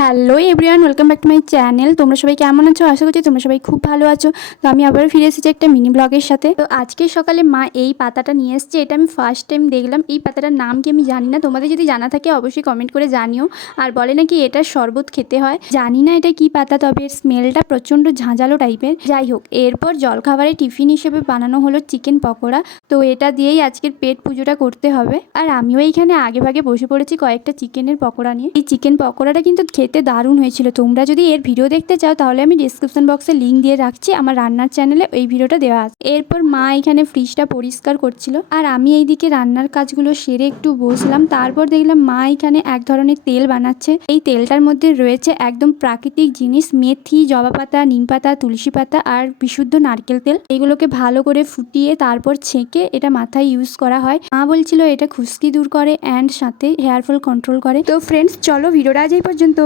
Hello everyone, welcome back to my channel. তোমরা সবাই কেমন আছো? আশা করছি তোমরা সবাই খুব ভালো আছো। তো আমি আবার ফিরে এসেছি একটা মিনি ব্লগের সাথে। তো আজকে সকালে মা এই পাতাটা নিয়ে এসছে। এটা আমি ফার্স্ট টাইম দেখলাম। এই পাতাটার নাম কি আমি জানি না, তোমাদের যদি জানা থাকে অবশ্যই কমেন্ট করে জানিও। আর বলে নাকি এটা শরবত খেতে হয়, জানি না এটা কি পাতা, তবে এর স্মেলটা প্রচণ্ড ঝাঁঝালো টাইপের। যাই হোক, এরপর জলখাবারে টিফিন হিসেবে বানানো হলো চিকেন পকোড়া। তো এটা দিয়েই আজকের পেট পুজোটা করতে হবে। আর আমিও এইখানে আগে ভাগে বসে পড়েছি কয়েকটা চিকেনের পকোড়া নিয়ে। এই চিকেন পকোড়াটা কিন্তু খেতে দারুণ হয়েছিল। তোমরা যদি এর ভিডিও দেখতে চাও তাহলে আমি ডিসক্রিপশন বক্সে লিঙ্ক দিয়ে রাখছি, আমার রান্নার চ্যানেলে এই ভিডিওটা দেওয়া আছে। এরপর মা এখানে ফ্রিজটা পরিষ্কার করছিল আর আমি এইদিকে রান্নার কাজগুলো সেরে একটু বসলাম। তারপর দেখলাম মা এখানে এক ধরনের তেল বানাচ্ছে। এই তেলটার মধ্যে রয়েছে একদম প্রাকৃতিক জিনিস, মেথি, জবা পাতা, নিম পাতা, তুলসী পাতা আর বিশুদ্ধ নারকেল তেল। এগুলোকে ভালো করে ফুটিয়ে তারপর ছেঁকে এটা মাথায় ইউজ করা হয়। মা বলছিল এটা খুশকি দূর করে অ্যান্ড সাথে হেয়ার ফল কন্ট্রোল করে। তো ফ্রেন্ডস, চলো ভিডিওটা আজ এই পর্যন্ত।